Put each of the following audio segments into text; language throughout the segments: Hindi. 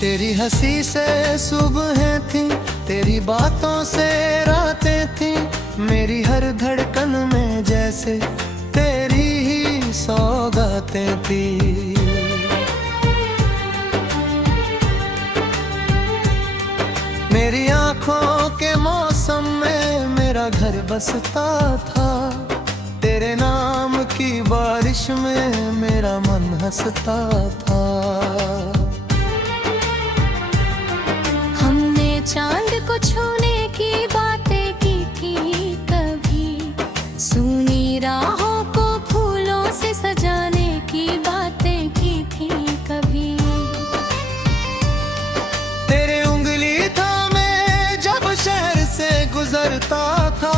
तेरी हंसी से सुबहें थी, तेरी बातों से रातें थी, मेरी हर धड़कन में जैसे तेरी ही सौगातें थी। मेरी आँखों के मौसम में मेरा घर बसता था, तेरे नाम की बारिश में मेरा मन हंसता था। हमने चांद को छूने की बातें की थी कभी, सूनी राहों को फूलों से सजाने की बातें की थी कभी। तेरे उंगली थामे जब शहर से गुजरता था,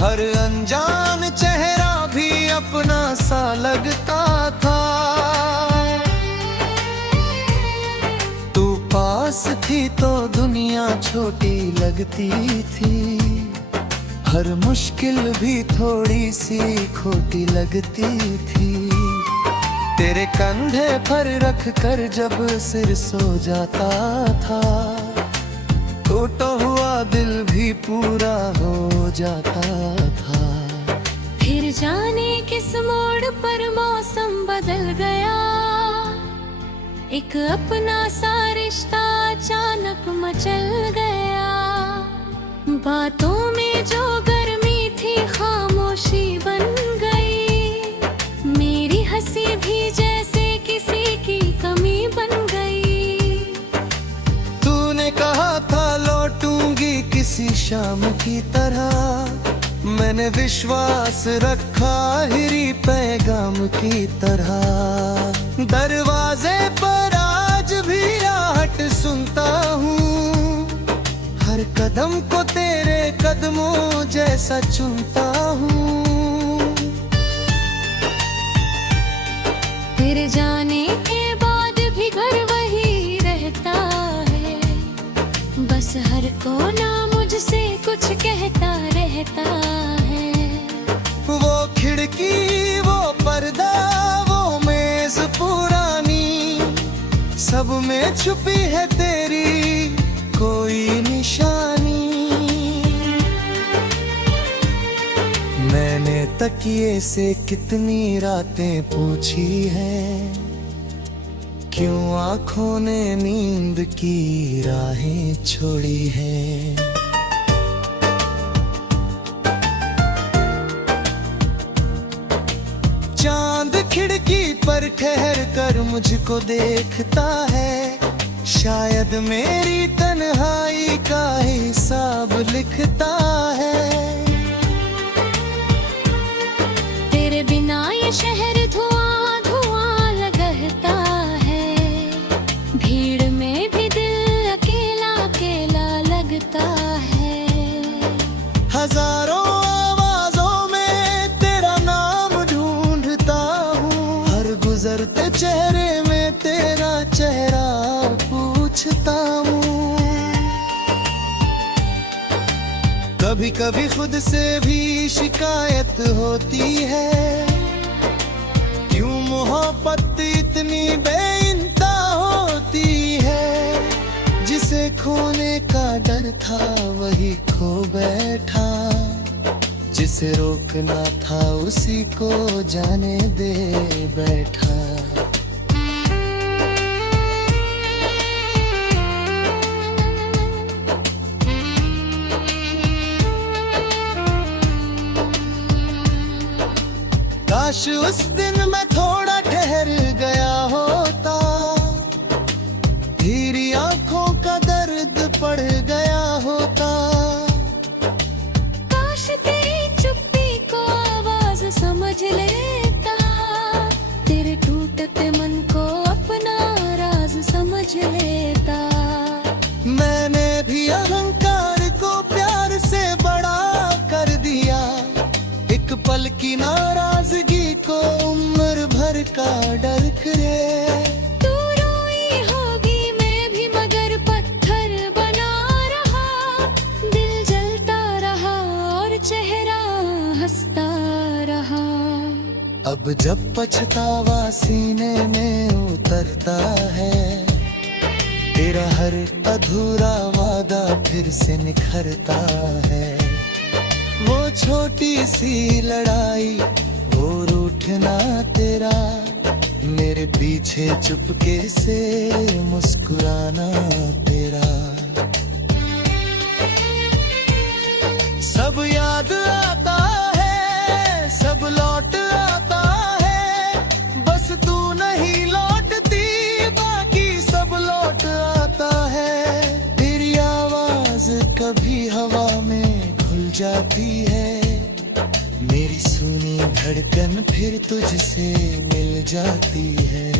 हर अनजान चेहरा भी अपना सा लगता था। तू पास थी तो दुनिया छोटी लगती थी, हर मुश्किल भी थोड़ी सी खोटी लगती थी। तेरे कंधे पर रख कर जब सिर सो जाता था, टूटा हुआ दिल भी पूरा हो जाता था। फिर जाने किस मोड़ पर मौसम बदल गया, एक अपना सा रिश्ता अचानक मचल गया। बातों में जो गर्मी थी खामोशी बन गई, मेरी हंसी भी जैसे किसी की कमी बन गई। तूने कहा था लौटूंगी किसी शाम की तरह, मैंने विश्वास रखा हिरी पैगाम की तरह। दरवाजे पर आज भी आहट सुनता हूँ, हर कदम को तेरे कदमों जैसा चुनता हूँ। तेरे जाने के बाद भी घर वही रहता है, बस हर कोना मुझसे कुछ कहता रहता है। वो खिड़की, वो पर्दा, वो मेज पुरानी, सब में छुपी है तेरी कोई निशानी। मैंने तकिए से कितनी रातें पूछी हैं, क्यों आँखों ने नींद की राहें छोड़ी हैं। चांद खिड़की पर ठहर कर मुझको देखता है, शायद मेरी तन्हाई का हिसाब लिखता है। तेरे बिना ये शहर धुआं धुआं लगता है, भीड़ में भी दिल अकेला अकेला लगता है। हजारों आवाजों में तेरा नाम ढूंढता हूँ, हर गुजरते चेहरे में तेरा चेहरा पूछता हूँ। कभी कभी खुद से भी शिकायत होती है, क्यों मोहब्बत इतनी बेइंता होती है। जिसे खोने का डर था वही खो बैठा, जिसे रोकना था उसी को जाने दे बैठा। काश उस दिन मैं थोड़ा ठहर गया होता, धीरी आंखों का दर्द पड़ गया होता। काश तेरी चुप्पी को आवाज समझ लेता, तेरे टूटते मन को अपना राज समझ लेता। मैंने भी अहंकार को प्यार से बड़ा कर दिया, एक पल की नाराजगी को उम्र भर का डर करे। तू रोई होगी मैं भी मगर पत्थर बना रहा, दिल जलता रहा और चेहरा हंसता रहा। अब जब पछतावा सीने में उतरता है, तेरा हर अधूरा वादा फिर से निखरता है। वो छोटी सी लड़ाई, वो रूठना तेरा, मेरे पीछे चुपके से मुस्कुराना तेरा। सब याद आता है, सब लौट आता है, बस तू नहीं लौटती, बाकी सब लौट आता है। तेरी आवाज कभी हवा में घुल जाती है, मेरी सुनी धड़कन फिर तुझसे मिल जाती है।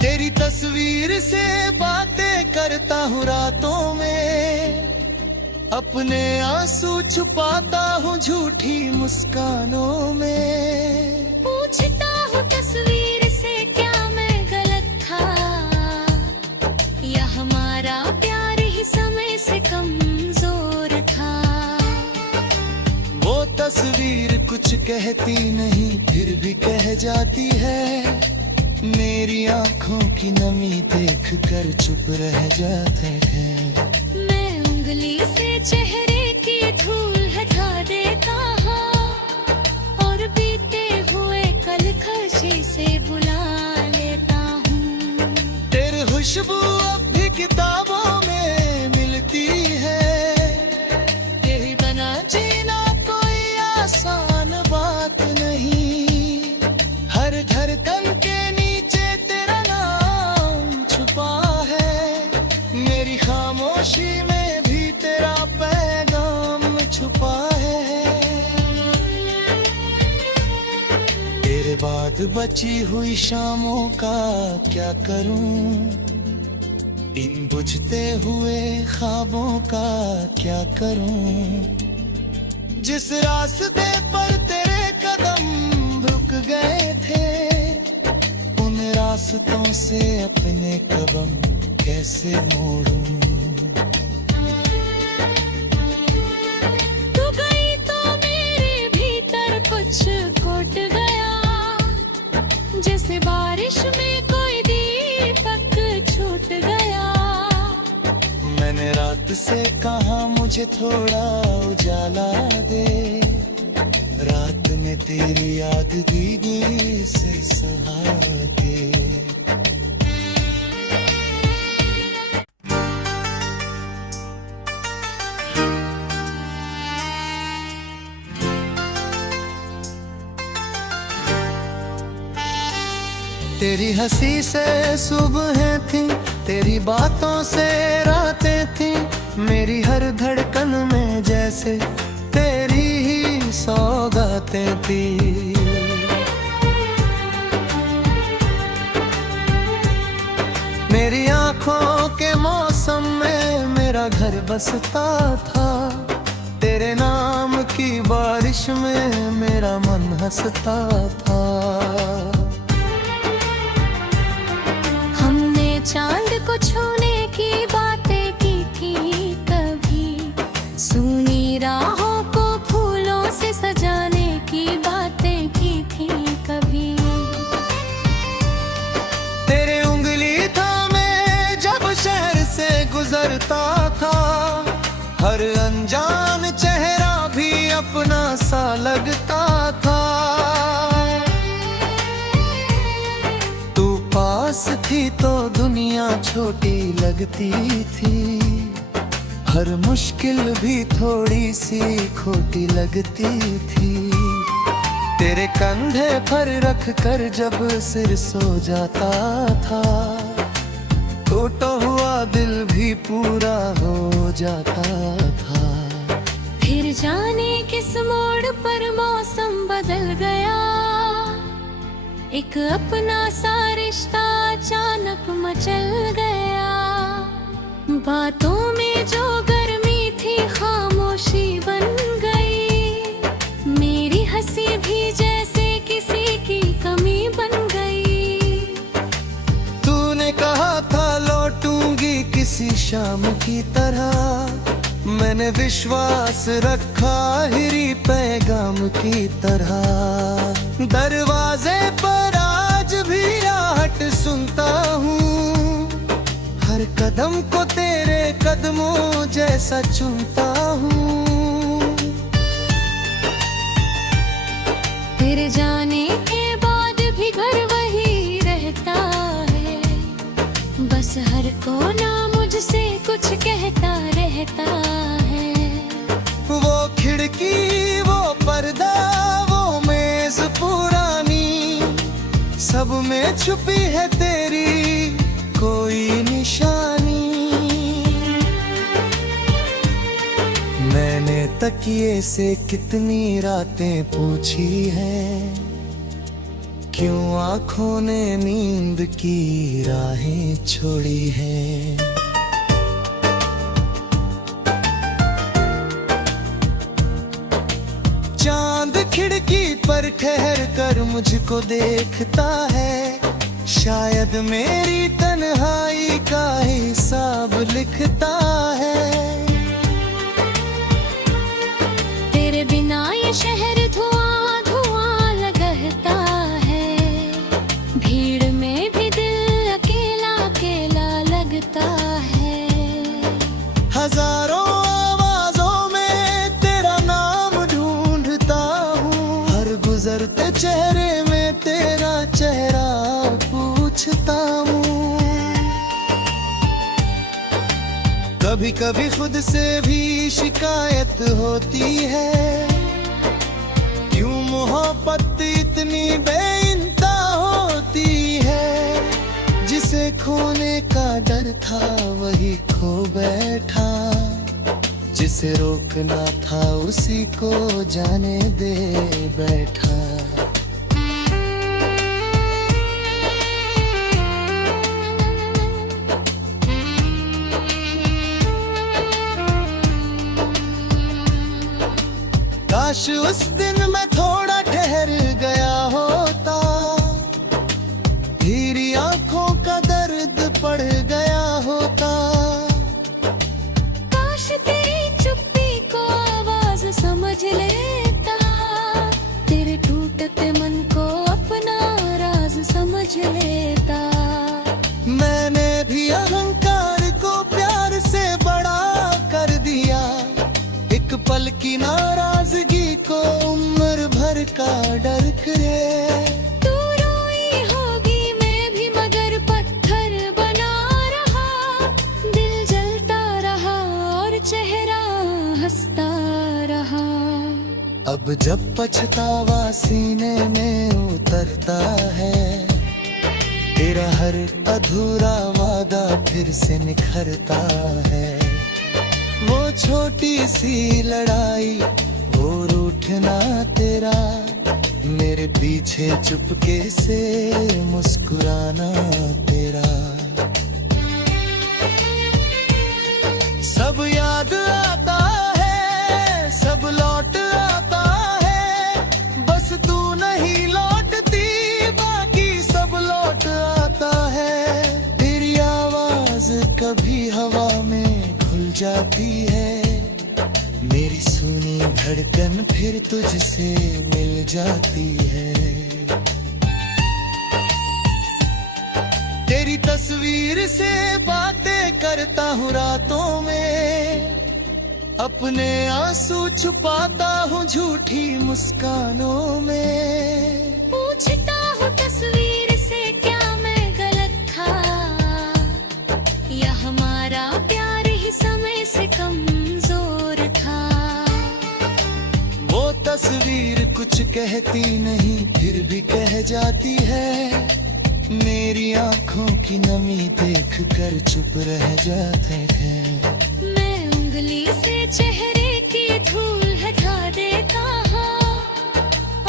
तेरी तस्वीर से बातें करता हूँ रातों में, अपने आंसू छुपाता हूँ झूठी मुस्कानों में। पूछता हूँ तस्वीर से क्या मैं गलत था, या हमारा प्यार ही समय से कमजोर था। वो तस्वीर कुछ कहती नहीं फिर भी कह जाती है, मेरी आंखों की नमी देख कर चुप रह जाते हैं। मैं उंगली से चेहरे की धूल हटा देता हूँ, और बीते हुए कल खुशी से बुला लेता हूँ। तेरी खुशबू अब भी किताबों में मिलती है, तेरी बना जीना कोई आसान बात नहीं। हर धड़कन के खामोशी में भी तेरा पैगाम छुपा है। तेरे बाद बची हुई शामों का क्या करूं, इन बुझते हुए ख्वाबों का क्या करूं। जिस रास्ते पर तेरे कदम रुक गए थे, उन रास्तों से अपने कदम कैसे मोड़ूं। तू गई तो मेरे भीतर कुछ घुट गया, जैसे बारिश में कोई दीपक छूट गया। मैंने रात से कहा मुझे थोड़ा उजाला दे, रात में तेरी याद दीदी से सुहा दे। तेरी हंसी से सुबहें थी, तेरी बातों से रातें थी, मेरी हर धड़कन में जैसे तेरी ही सौगातें थी। मेरी आंखों के मौसम में मेरा घर बसता था, तेरे नाम की बारिश में मेरा मन हंसता था। चांद को छूने की बातें की थी कभी, सुनी राहों को फूलों से सजाने की बातें की थी कभी। तेरे उंगली थामे जब शहर से गुजरता था, हर अनजान चेहरा भी अपना सा लगता था। पास थी तो दुनिया छोटी लगती थी, हर मुश्किल भी थोड़ी सी खोटी लगती थी। तेरे कंधे पर रख कर जब सिर सो जाता था, टूटा हुआ दिल भी पूरा हो जाता था। फिर जाने किस मोड़ पर मौसम बदल गया, एक अपना सा रिश्ता अचानक मचल गया। बातों में जो गर्मी थी खामोशी बन गई, मेरी हंसी भी जैसे किसी की कमी बन गई। तूने कहा था लौटूंगी किसी शाम की तरह, मैंने विश्वास रखा हिरी पैगाम की तरह। दरवाजे पर आज भी आहट सुनता हूँ, हर कदम को तेरे कदमों जैसा चुनता हूँ। तेरे जाने के बाद भी घर वही रहता है, बस हर कोना मुझसे कुछ कहता रहता है। वो खिड़की, वो पर्दा, वो मेज पुरानी, सब में छुपी है तेरी कोई निशानी। मैंने तकिए से कितनी रातें पूछी हैं, क्यों आँखों ने नींद की राहें छोड़ी हैं। चांद खिड़की पर ठहर कर मुझको देखता है, शायद मेरी तन्हाई का हिसाब लिखता है। तेरे बिना ये शहर धुआं धुआं लगता है, भीड़ में भी दिल अकेला अकेला लगता है। हजारों आवाजों में तेरा नाम ढूंढता हूँ, हर गुजरते चेहरे में तेरा चेहरा पूछता हूँ। कभी कभी खुद से भी शिकायत होती है, क्यों मोहब्बत इतनी बेइंता होती है। जिसे खोने का डर था वही खो बैठा, जिसे रोकना था उसी को जाने दे बैठा। काश उस दिन मैं थोड़ा ठहर गया होता, धीरी आंखों का दर्द पड़ गया होता। काश तेरी चुप्पी को आवाज समझ लेता, तेरे टूटते मन को अपना राज समझ लेता। मैंने भी अहंकार को प्यार से बड़ा कर दिया, एक पल की नाराजगी को उम्र भर का डर करे। तू रोई होगी मैं भी मगर पत्थर बना रहा, दिल जलता रहा और चेहरा हंसता रहा। अब जब पछतावा सीने में उतरता है, तेरा हर अधूरा वादा फिर से निखरता है। वो छोटी सी लड़ाई, वो रूठना तेरा, मेरे पीछे चुपके से मुस्कुराना तेरा। सब याद आता है, सब लौट आता है, बस तू नहीं लौटती, बाकी सब लौट आता है। तेरी आवाज कभी हवा में घुल जाती है, मेरी सुनी धड़कन फिर तुझसे मिल जाती है। तेरी तस्वीर से बातें करता हूँ रातों में, अपने आंसू छुपाता हूँ झूठी मुस्कानों में। पूछता हूँ तस्वीर से क्या मैं गलत था, या हमारा प्यार ही समय से कमजोर था। वो तस्वीर कुछ कहती नहीं फिर भी कह जाती है, मेरी आंखों की नमी देख कर चुप रह जाते हैं। मैं उंगली से चेहरे की धूल हटा देता हूँ,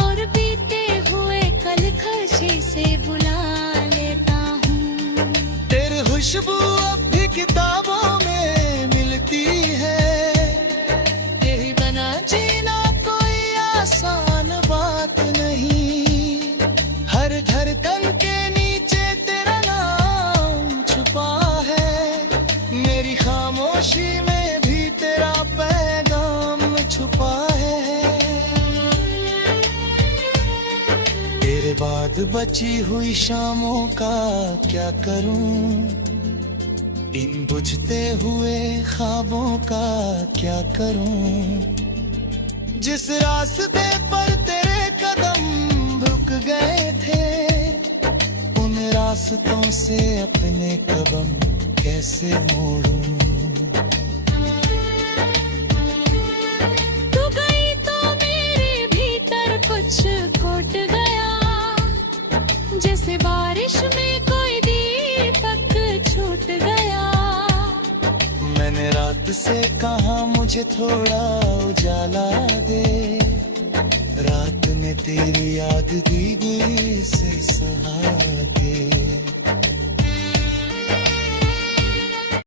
और बीते हुए कल खर्चे से बुला लेता हूँ। तेरी खुशबू अब भी किताबों में मिलती है, यही बना जीना कोई आसान बात नहीं। हर धड़कन के नीचे तेरा नाम छुपा है, मेरी खामोशी में भी तेरा पैगाम छुपा है। तेरे बाद बची हुई शामों का क्या करूं, इन बुझते हुए ख्वाबों का क्या करूं। जिस रास्ते पर तेरे कदम रुक गए थे, उन रास्तों से अपने कदम कैसे मोड़ूं। तू गई तो मेरे भीतर कुछ खोट गया, जैसे बारिश में कोई दीपक छूट गया। मैंने रात से कहा मुझे थोड़ा उजाला दे, रात में तेरी याद दीदी से सुहागे।